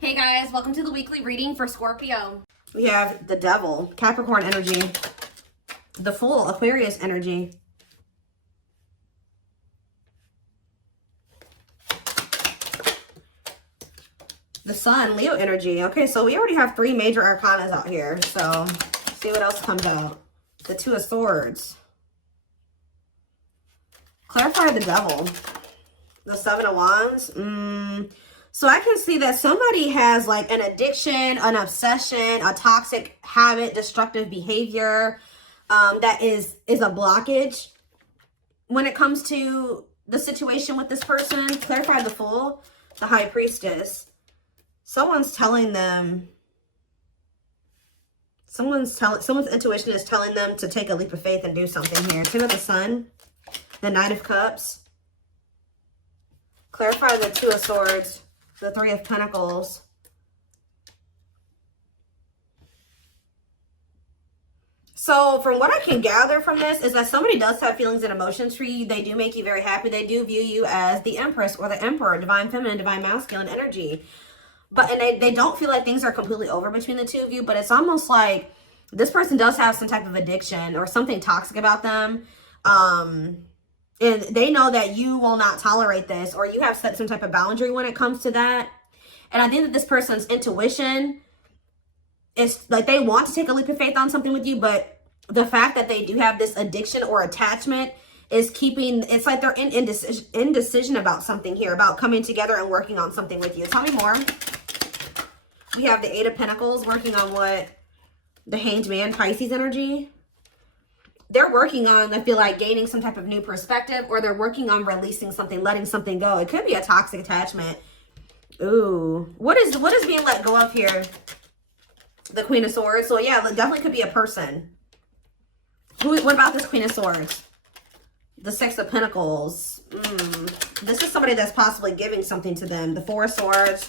Hey guys, welcome to the weekly reading for Scorpio. We have the Devil, Capricorn energy, the Fool, Aquarius energy, the Sun, Leo energy. Okay, so we already have 3 major arcanas out here. So let's see what else comes out. The Two of Swords. Clarify the Devil. The Seven of Wands. So I can see that somebody has like an addiction, an obsession, a toxic habit, destructive behavior that is a blockage when it comes to the situation with this person. Clarify the Fool, the High Priestess. Someone's telling them, someone's intuition is telling them to take a leap of faith and do something here. Two of the Sun, the Knight of Cups. Clarify the Two of Swords, the Three of Pentacles. So from what I can gather from this is that somebody does have feelings and emotions for you. They do make you very happy. They do view you as the Empress or the Emperor, divine feminine, divine masculine energy. And they don't feel like things are completely over between the two of you, but it's almost like this person does have some type of addiction or something toxic about them. And they know that you will not tolerate this, or you have set some type of boundary when it comes to that. And I think that this person's intuition is like they want to take a leap of faith on something with you, but the fact that they do have this addiction or attachment is keeping, it's like they're in indecision about something here, about coming together and working on something with you. Tell me more. We have the Eight of Pentacles working on what? The Hanged Man, Pisces energy. They're working on, I feel like, gaining some type of new perspective, or they're working on releasing something, letting something go. It could be a toxic attachment. Ooh. What is being let go of here? The Queen of Swords. So yeah, it definitely could be a person. What about this Queen of Swords? The Six of Pentacles. This is somebody that's possibly giving something to them. The Four of Swords,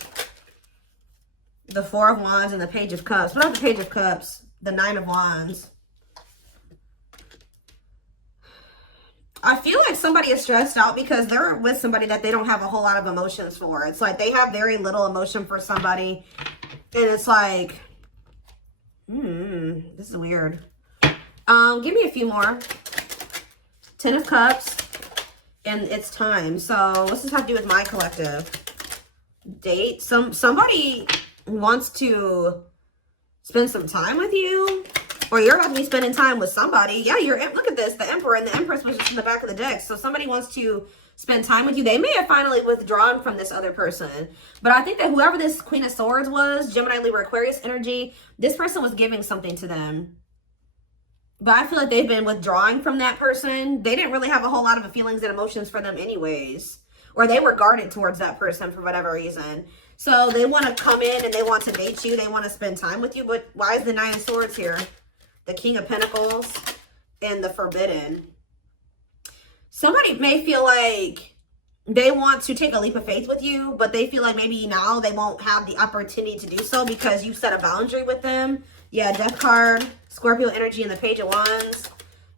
the Four of Wands, and the Page of Cups. What about the Page of Cups? The Nine of Wands. I feel like somebody is stressed out because they're with somebody that they don't have a whole lot of emotions for. It's like they have very little emotion for somebody. And it's like, this is weird. Give me a few more. Ten of Cups. And it's time. So what's this have to do with my collective? Date. Somebody wants to spend some time with you. Or you're about to be spending time with somebody. Yeah, look at this. The Emperor and the Empress was just in the back of the deck. So somebody wants to spend time with you. They may have finally withdrawn from this other person. But I think that whoever this Queen of Swords was, Gemini, Libra, Aquarius energy, this person was giving something to them. But I feel like they've been withdrawing from that person. They didn't really have a whole lot of feelings and emotions for them anyways. Or they were guarded towards that person for whatever reason. So they want to come in and they want to date you. They want to spend time with you. But why is the Nine of Swords here? The King of Pentacles and the Forbidden. Somebody may feel like they want to take a leap of faith with you, but they feel like maybe now they won't have the opportunity to do so because you set a boundary with them. Yeah, Death card, Scorpio energy, and the Page of Wands,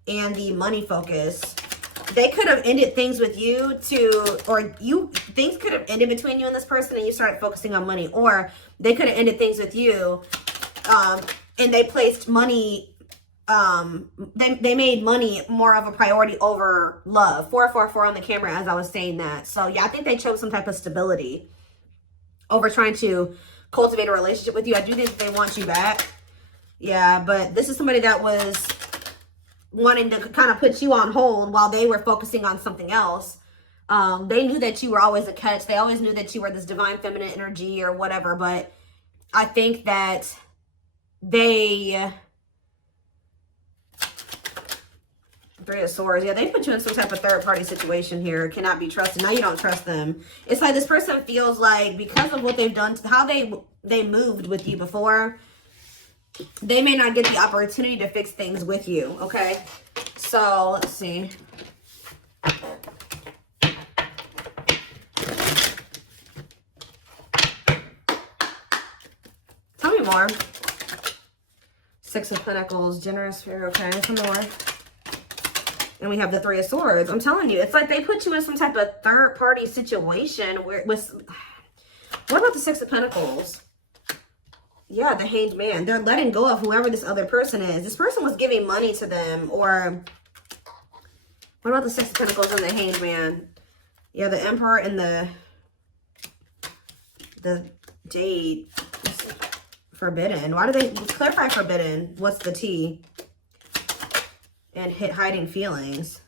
and the Money Focus. They could have ended things with you things could have ended between you and this person and you started focusing on money. Or they could have ended things with you and they placed money, they made money more of a priority over love. 444 on the camera as I was saying that. So yeah, I think they chose some type of stability over trying to cultivate a relationship with you. I do think they want you back. Yeah, but this is somebody that was wanting to kind of put you on hold while they were focusing on something else. They knew that you were always a catch. They always knew that you were this divine feminine energy or whatever. But I think that they... Three of Swords. Yeah, they put you in some type of third-party situation here. Cannot be trusted. Now you don't trust them. It's like this person feels like because of what they've done, how they moved with you before, they may not get the opportunity to fix things with you, okay? So, let's see. Tell me more. Six of Pentacles, Generous Spirit, okay? Some more. And we have the Three of Swords. I'm telling you, it's like they put you in some type of third-party situation where What about the Six of Pentacles? Yeah, the Hanged Man. They're letting go of whoever this other person is. This person was giving money to them, or what about the Six of Pentacles and the Hanged Man? Yeah, the Emperor and the Jade. Forbidden. Why do they clarify forbidden? What's the T? And hiding feelings.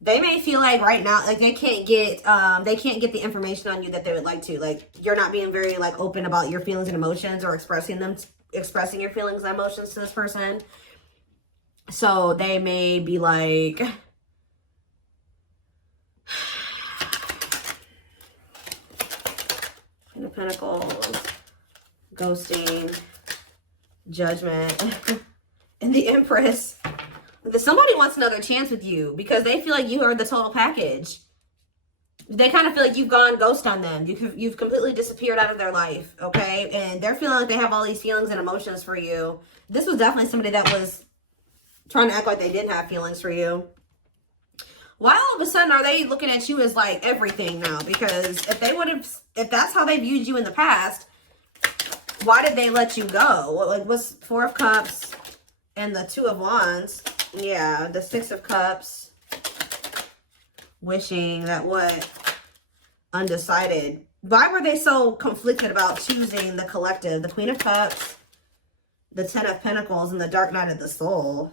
They may feel like right now, like they can't get the information on you that they would like to. Like you're not being very like open about your feelings and emotions, or expressing your feelings and emotions to this person. So they may be like, Queen of Pentacles, ghosting, Judgment, and the Empress. Somebody wants another chance with you because they feel like you are the total package. They kind of feel like you've gone ghost on them. You've completely disappeared out of their life, okay? And they're feeling like they have all these feelings and emotions for you. This was definitely somebody that was trying to act like they didn't have feelings for you. Why all of a sudden are they looking at you as like everything now? Because if that's how they viewed you in the past, why did they let you go? Like, what's Four of Cups and the Two of Wands? Yeah, the Six of Cups. Wishing that what? Undecided. Why were they so conflicted about choosing the collective? The Queen of Cups, the Ten of Pentacles, and the Dark Night of the Soul.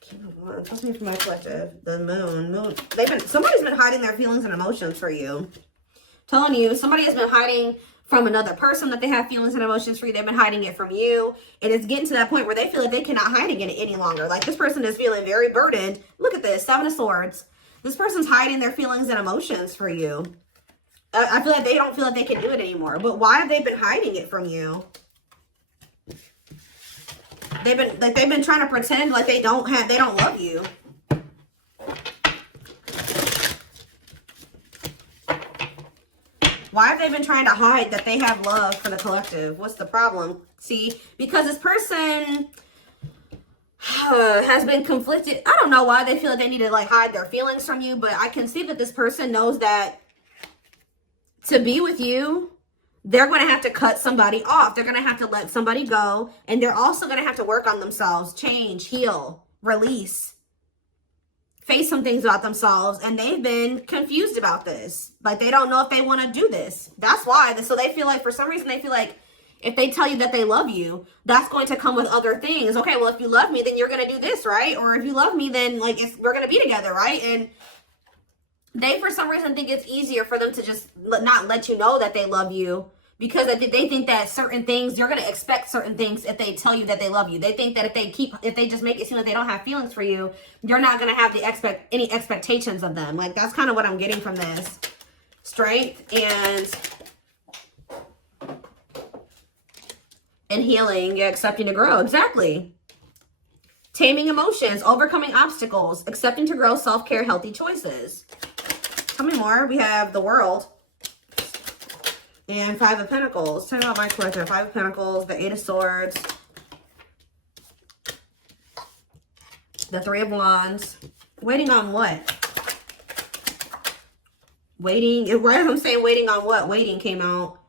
King of Wands. What's me for my collective? The Moon. Somebody's been hiding their feelings and emotions for you. Telling you, somebody has been hiding from another person that they have feelings and emotions for you. They've been hiding it from you. And it's getting to that point where they feel like they cannot hide it any longer. Like this person is feeling very burdened. Look at this, Seven of Swords. This person's hiding their feelings and emotions for you. I feel like they don't feel like they can do it anymore. But why have they been hiding it from you? They've been trying to pretend like they don't love you. Why have they been trying to hide that they have love for the collective? What's the problem? See, because this person has been conflicted. I don't know why they feel like they need to like hide their feelings from you, but I can see that this person knows that to be with you, they're going to have to cut somebody off. They're going to have to let somebody go. And they're also going to have to work on themselves, change, heal, release. Face some things about themselves, and they've been confused about this. Like they don't know if they want to do this. That's why. So they feel like for some reason they feel like if they tell you that they love you, that's going to come with other things. Okay, well if you love me, then you're going to do this, right? Or if you love me, then like we're going to be together, right? And they for some reason think it's easier for them to just not let you know that they love you, because they think that certain things, you're going to expect certain things if they tell you that they love you. They think that if they just make it seem like they don't have feelings for you, you're not going to have any expectations of them. Like, that's kind of what I'm getting from this. Strength and healing, yeah, accepting to grow. Exactly. Taming emotions, overcoming obstacles, accepting to grow, self-care, healthy choices. How many more? We have the World. And Five of Pentacles. Tell me about my collector. Five of Pentacles, the Eight of Swords, the Three of Wands. Waiting on what? Waiting. Right as I'm saying waiting on what? Waiting came out.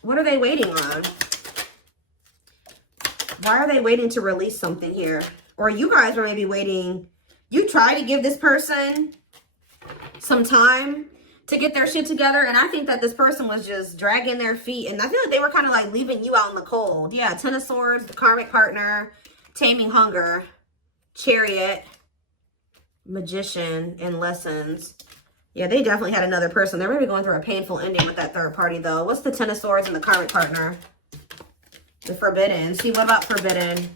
What are they waiting on? Why are they waiting to release something here? Or you guys are maybe waiting. You try to give this person some time to get their shit together, and I think that this person was just dragging their feet, and I feel like they were kind of like leaving you out in the cold. Yeah, Ten of Swords, the Karmic Partner, Taming Hunger, Chariot, Magician, and Lessons. Yeah, they definitely had another person. They're maybe going through a painful ending with that third party, though. What's the Ten of Swords and the Karmic Partner? The Forbidden. See, what about Forbidden?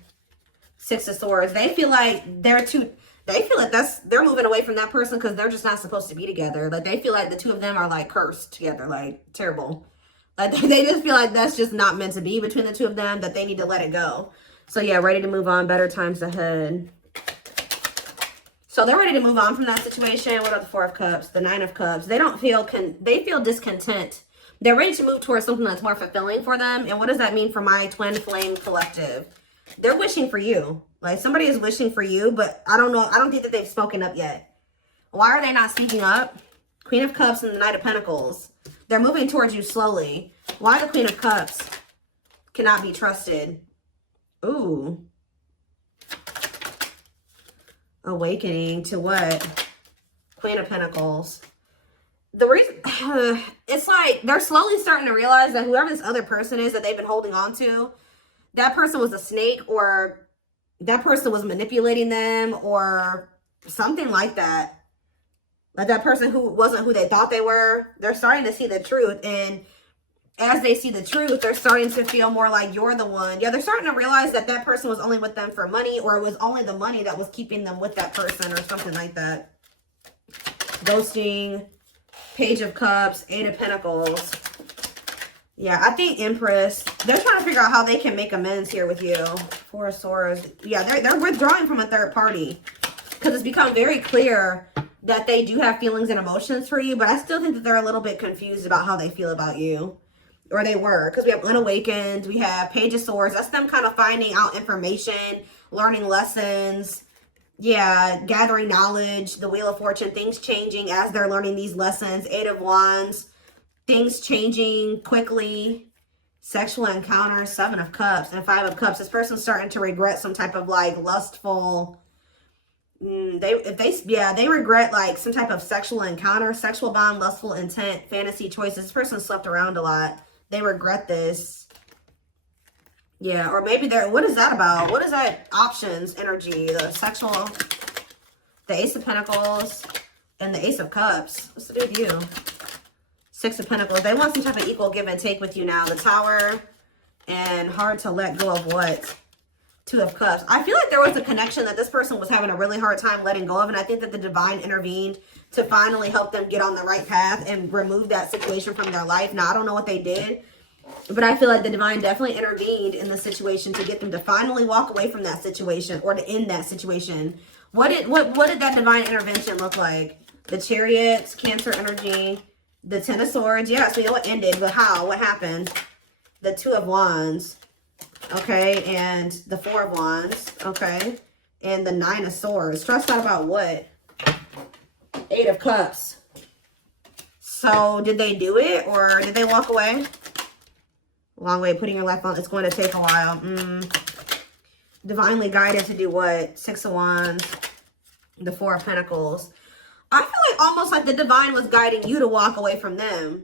Six of Swords. They feel like they're moving away from that person because they're just not supposed to be together. Like, they feel like the two of them are like cursed together, like terrible. Like, they just feel like that's just not meant to be between the two of them, that they need to let it go. So yeah, ready to move on, better times ahead. So they're ready to move on from that situation. What about the Four of Cups, the Nine of Cups? They feel discontent. They're ready to move towards something that's more fulfilling for them. And what does that mean for my twin flame collective? They're wishing for you. Like, somebody is wishing for you, but I don't know. I don't think that they've spoken up yet. Why are they not speaking up? Queen of Cups and the Knight of Pentacles. They're moving towards you slowly. Why the Queen of Cups cannot be trusted? Ooh. Awakening to what? Queen of Pentacles. The reason, it's like they're slowly starting to realize that whoever this other person is that they've been holding on to, that person was a snake, or that person was manipulating them, or something like that. Like that person who wasn't who they thought they were. They're starting to see the truth. And as they see the truth, they're starting to feel more like you're the one. Yeah, they're starting to realize that that person was only with them for money, or it was only the money that was keeping them with that person, or something like that. Ghosting, Page of Cups, Eight of Pentacles. Yeah, I think Empress, they're trying to figure out how they can make amends here with you. Four of Swords. Yeah, they're withdrawing from a third party. Because it's become very clear that they do have feelings and emotions for you, but I still think that they're a little bit confused about how they feel about you. Or they were, because we have Unawakened, we have Page of Swords. That's them kind of finding out information, learning lessons. Yeah, gathering knowledge, the Wheel of Fortune, things changing as they're learning these lessons. Eight of Wands, things changing quickly. Sexual encounter, Seven of Cups, and Five of Cups. This person's starting to regret some type of like lustful, they regret like some type of sexual encounter, sexual bond, lustful intent, fantasy choices. This person slept around a lot. They regret this. Yeah, or maybe they're, what is that about? What is that options energy? The sexual, the Ace of Pentacles, and the Ace of Cups. What's to do with you? Six of Pentacles. They want some type of equal give and take with you now. The Tower, and hard to let go of what? Two of Cups. I feel like there was a connection that this person was having a really hard time letting go of, and I think that the divine intervened to finally help them get on the right path and remove that situation from their life. Now, I don't know what they did, but I feel like the divine definitely intervened in the situation to get them to finally walk away from that situation, or to end that situation. What did that divine intervention look like? The Chariots, Cancer energy, the Ten of Swords. Yeah, so it ended, but how? What happened? The Two of Wands. Okay, and the Four of Wands. Okay, and the Nine of Swords. Stressed out about what? Eight of Cups. So did they do it, or did they walk away? Long way, putting your life on. It's going to take a while. Divinely guided to do what? Six of Wands. The Four of Pentacles. I feel like almost like the divine was guiding you to walk away from them.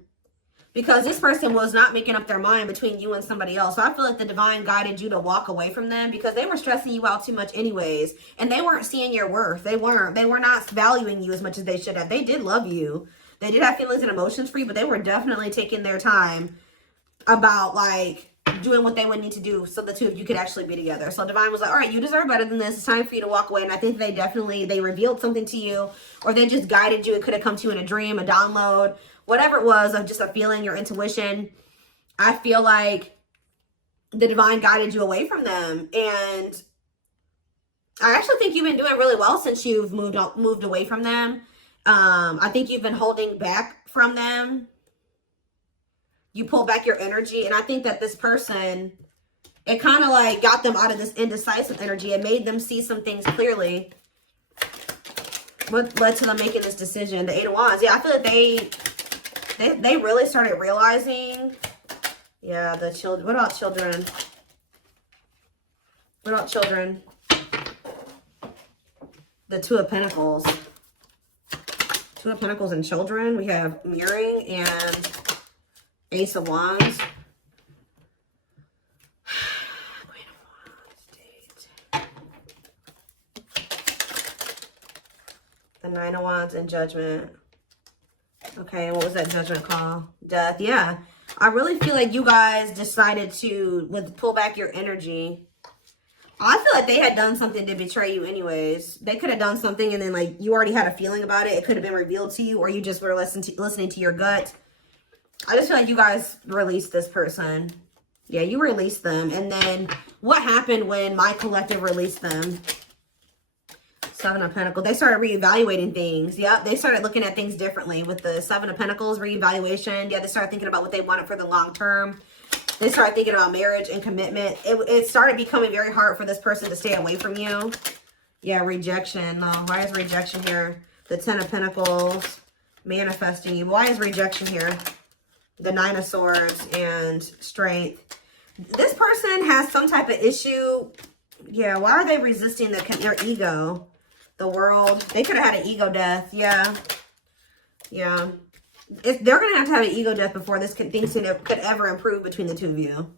Because this person was not making up their mind between you and somebody else. So I feel like the divine guided you to walk away from them, because they were stressing you out too much anyways. And they weren't seeing your worth. They were not valuing you as much as they should have. They did love you. They did have feelings and emotions for you, but they were definitely taking their time about like doing what they would need to do so the two of you could actually be together. So divine was like, all right, you deserve better than this. It's time for you to walk away. And I think they revealed something to you, or they just guided you. It could have come to you in a dream, a download, whatever it was, of just a feeling, your intuition. I feel like the divine guided you away from them. And I actually think you've been doing really well since you've moved away from them. I think you've been holding back from them. You pull back your energy. And I think that this person, it kind of like got them out of this indecisive energy. It made them see some things clearly. What led to them making this decision? The Eight of Wands. Yeah, I feel like they really started realizing. Yeah, the children. What about children? What about children? The Two of Pentacles. Two of Pentacles and children. We have mirroring and Ace of Wands. Queen of Wands. The Nine of Wands and Judgment. Okay, what was that Judgment call? Death. Yeah. I really feel like you guys decided to pull back your energy. I feel like they had done something to betray you anyways. They could have done something and then like you already had a feeling about it. It could have been revealed to you, or you just were listening to your gut. I just feel like you guys released this person. Yeah, you released them. And then what happened when my collective released them? Seven of Pentacles. They started reevaluating things. Yep, they started looking at things differently with the Seven of Pentacles reevaluation. Yeah, they started thinking about what they wanted for the long term. They started thinking about marriage and commitment. It started becoming very hard for this person to stay away from you. Yeah, rejection. No, why is rejection here? The Ten of Pentacles. manifesting you. Why is rejection here? The Nine of Swords and Strength. This person has some type of issue. Yeah, why are they resisting their ego? The World. They could have had an ego death. Yeah. Yeah. They're going to have an ego death before things could ever improve between the two of you.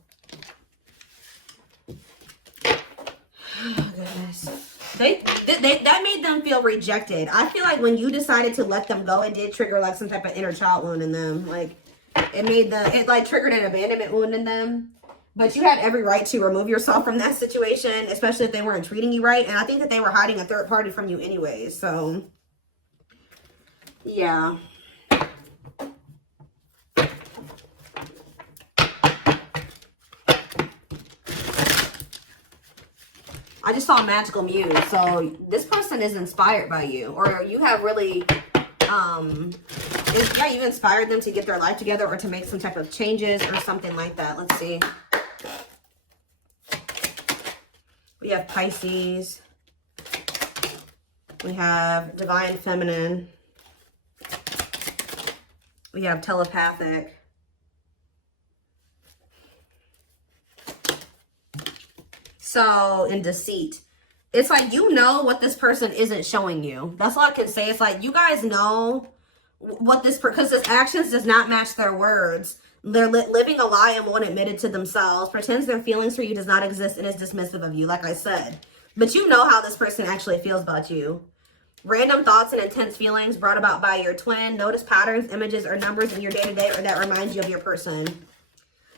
Oh, goodness. That made them feel rejected. I feel like when you decided to let them go, it did trigger like some type of inner child wound in them. Like it like triggered an abandonment wound in them. But you had every right to remove yourself from that situation, especially if they weren't treating you right. And I think that they were hiding a third party from you anyways. So, yeah. I just saw Magical Muse. So this person is inspired by you, or you have really, yeah, you inspired them to get their life together or to make some type of changes or something like that. Let's see. We have Pisces. We have Divine Feminine. We have Telepathic. So, in Deceit. It's like, you know what this person isn't showing you. That's all I can say. It's like, you guys know what this, because this actions does not match their words. They're living a lie and won't admit it to themselves. Pretends their feelings for you does not exist and is dismissive of you, like I said. But you know how this person actually feels about you. Random thoughts and intense feelings brought about by your twin. Notice patterns, images, or numbers in your day-to-day or that remind you of your person.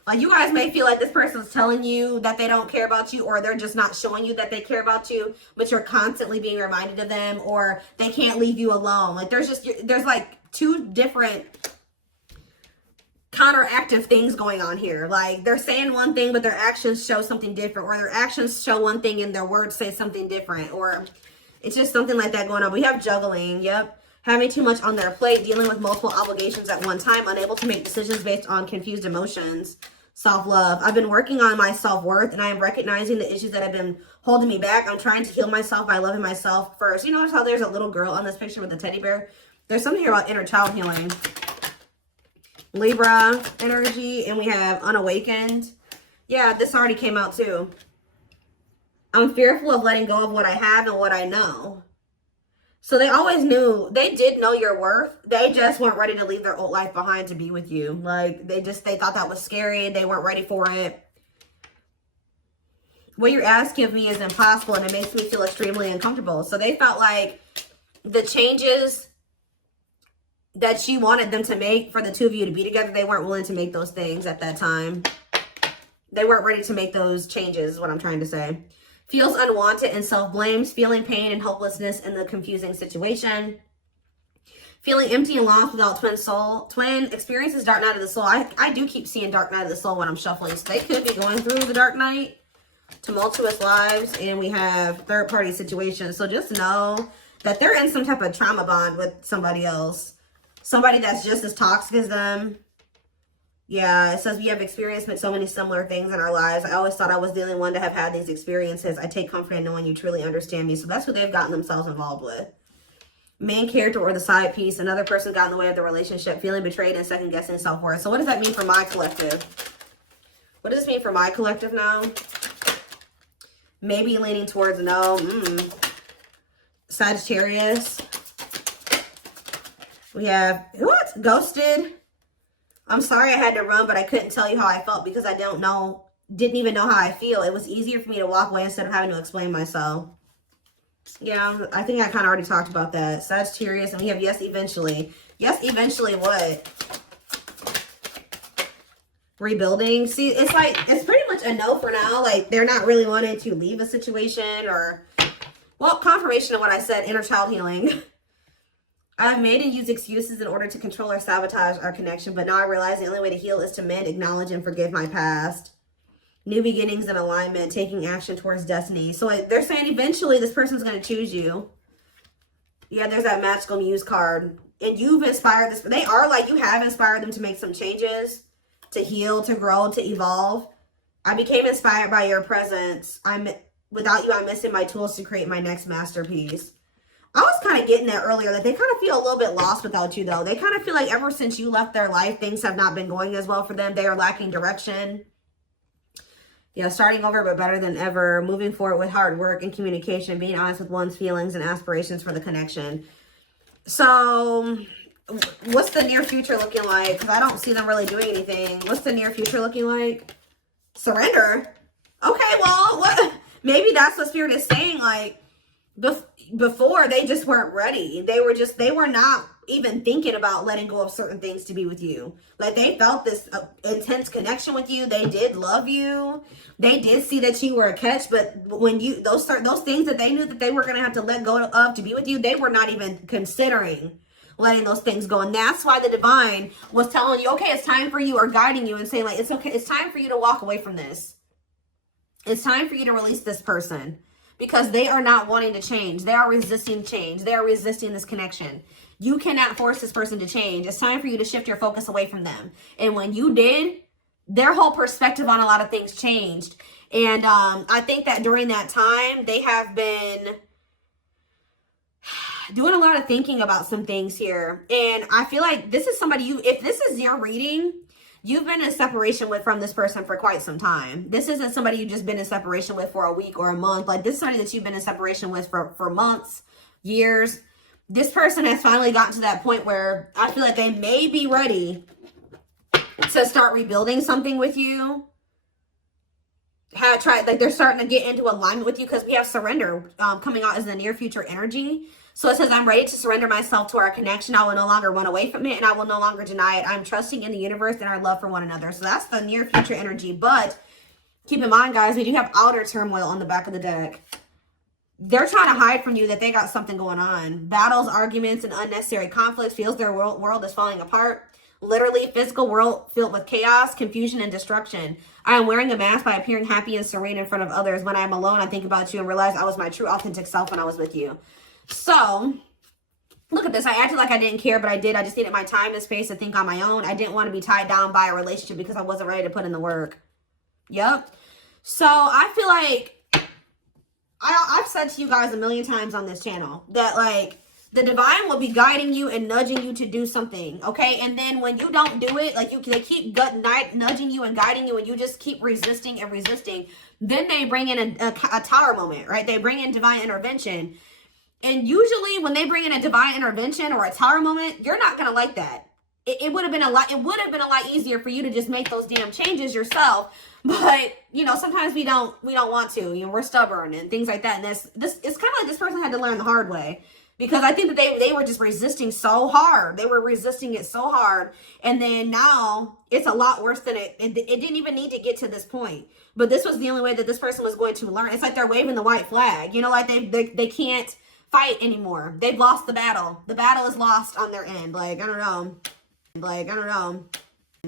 Like, you guys may feel like this person's telling you that they don't care about you, or they're just not showing you that they care about you, but you're constantly being reminded of them, or they can't leave you alone. Like, there's like two different counteractive things going on here. Like, they're saying one thing, but their actions show something different, or their actions show one thing and their words say something different, or it's just something like that going on. We have juggling. Yep. Having too much on their plate, dealing with multiple obligations at one time, unable to make decisions based on confused emotions. Self-love. I've been working on my self-worth, and I am recognizing the issues that have been holding me back. I'm trying to heal myself by loving myself first. You notice how there's a little girl on this picture with a teddy bear? There's something here about inner child healing. Libra energy, and we have unawakened. Yeah, this already came out too. I'm fearful of letting go of what I have and what I know. So they always knew, they did know your worth. They just weren't ready to leave their old life behind to be with you. Like, they thought that was scary. They weren't ready for it. What you're asking of me is impossible, and it makes me feel extremely uncomfortable. So they felt like the changes that you wanted them to make for the two of you to be together, they weren't willing to make those things at that time. They weren't ready to make those changes, is what I'm trying to say. Feels unwanted and self-blames, feeling pain and hopelessness in the confusing situation. Feeling empty and lost without twin soul. Twin experiences dark night of the soul. I do keep seeing dark night of the soul when I'm shuffling. So they could be going through the dark night. Tumultuous lives. And we have third party situations. So just know that they're in some type of trauma bond with somebody else. Somebody that's just as toxic as them. Yeah, it says we have experienced so many similar things in our lives. I always thought I was the only one to have had these experiences. I take comfort in knowing you truly understand me. So that's who they've gotten themselves involved with. Main character or the side piece. Another person got in the way of the relationship. Feeling betrayed and second guessing self-worth. So what does that mean for my collective? What does this mean for my collective now? Maybe leaning towards no. Sagittarius. We have, what? Ghosted. I'm sorry I had to run, but I couldn't tell you how I felt because I didn't even know how I feel. It was easier for me to walk away instead of having to explain myself. Yeah, I think I kind of already talked about that. Sagittarius, and we have yes, eventually. Yes, eventually what? Rebuilding. See, it's like, it's pretty much a no for now. Like, they're not really wanting to leave a situation or, well, confirmation of what I said, inner child healing. I've made and used excuses in order to control or sabotage our connection, but now I realize the only way to heal is to mend, acknowledge, and forgive my past. New beginnings and alignment, taking action towards destiny. So they're saying eventually this person's going to choose you. Yeah, there's that Magical Muse card. And you've inspired this. They are like, you have inspired them to make some changes, to heal, to grow, to evolve. I became inspired by your presence. Without you, I'm missing my tools to create my next masterpiece. I was kind of getting that earlier, that they kind of feel a little bit lost without you, though. They kind of feel like ever since you left their life, things have not been going as well for them. They are lacking direction. Yeah, starting over, but better than ever. Moving forward with hard work and communication. Being honest with one's feelings and aspirations for the connection. So, what's the near future looking like? Because I don't see them really doing anything. What's the near future looking like? Surrender? Okay, well, what? Maybe that's what Spirit is saying, like, before they just weren't ready. They were not even thinking about letting go of certain things to be with you. Like, they felt this intense connection with you. They did love you. They did see that you were a catch, but when you, those things that they knew that they were going to have to let go of to be with you, they were not even considering letting those things go. And that's why the divine was telling you, okay, it's time for you, or guiding you and saying, like, it's okay. It's time for you to walk away from this. It's time for you to release this person, because they are not wanting to change. They are resisting change. They are resisting this connection. You cannot force this person to change. It's time for you to shift your focus away from them. And when you did, their whole perspective on a lot of things changed. And I think that during that time, they have been doing a lot of thinking about some things here. And I feel like this is somebody if this is your reading, you've been in separation from this person for quite some time. This isn't somebody you've just been in separation with for a week or a month. Like, this is somebody that you've been in separation with for months, years. This person has finally gotten to that point where I feel like they may be ready to start rebuilding something with you. Like, they're starting to get into alignment with you, because we have surrender coming out as the near future energy. So it says, I'm ready to surrender myself to our connection. I will no longer run away from it, and I will no longer deny it. I'm trusting in the universe and our love for one another. So that's the near future energy. But keep in mind, guys, we do have outer turmoil on the back of the deck. They're trying to hide from you that they got something going on. Battles, arguments, and unnecessary conflicts. Feels their world is falling apart. Literally, physical world filled with chaos, confusion, and destruction. I am wearing a mask by appearing happy and serene in front of others. When I am alone, I think about you and realize I was my true, authentic self when I was with you. So, look at this. I acted like I didn't care, but I did. I just needed my time and space to think on my own. I didn't want to be tied down by a relationship because I wasn't ready to put in the work. Yep. So, I feel like I've said to you guys a million times on this channel that, like, the divine will be guiding you and nudging you to do something, okay? And then when you don't do it, like, they keep nudging you and guiding you, and you just keep resisting and resisting, then they bring in a tower moment, right? They bring in divine intervention. And usually when they bring in a divine intervention or a tower moment, you're not going to like that. It would have been a lot easier for you to just make those damn changes yourself. But, you know, sometimes we don't want to. You know, we're stubborn and things like that. And this it's kind of like this person had to learn the hard way. Because I think that they were just resisting so hard. They were resisting it so hard. And then now it's a lot worse than it didn't even need to get to this point. But this was the only way that this person was going to learn. It's like they're waving the white flag. You know, like they can't fight anymore. They've lost the battle. The battle is lost on their end. Like, I don't know.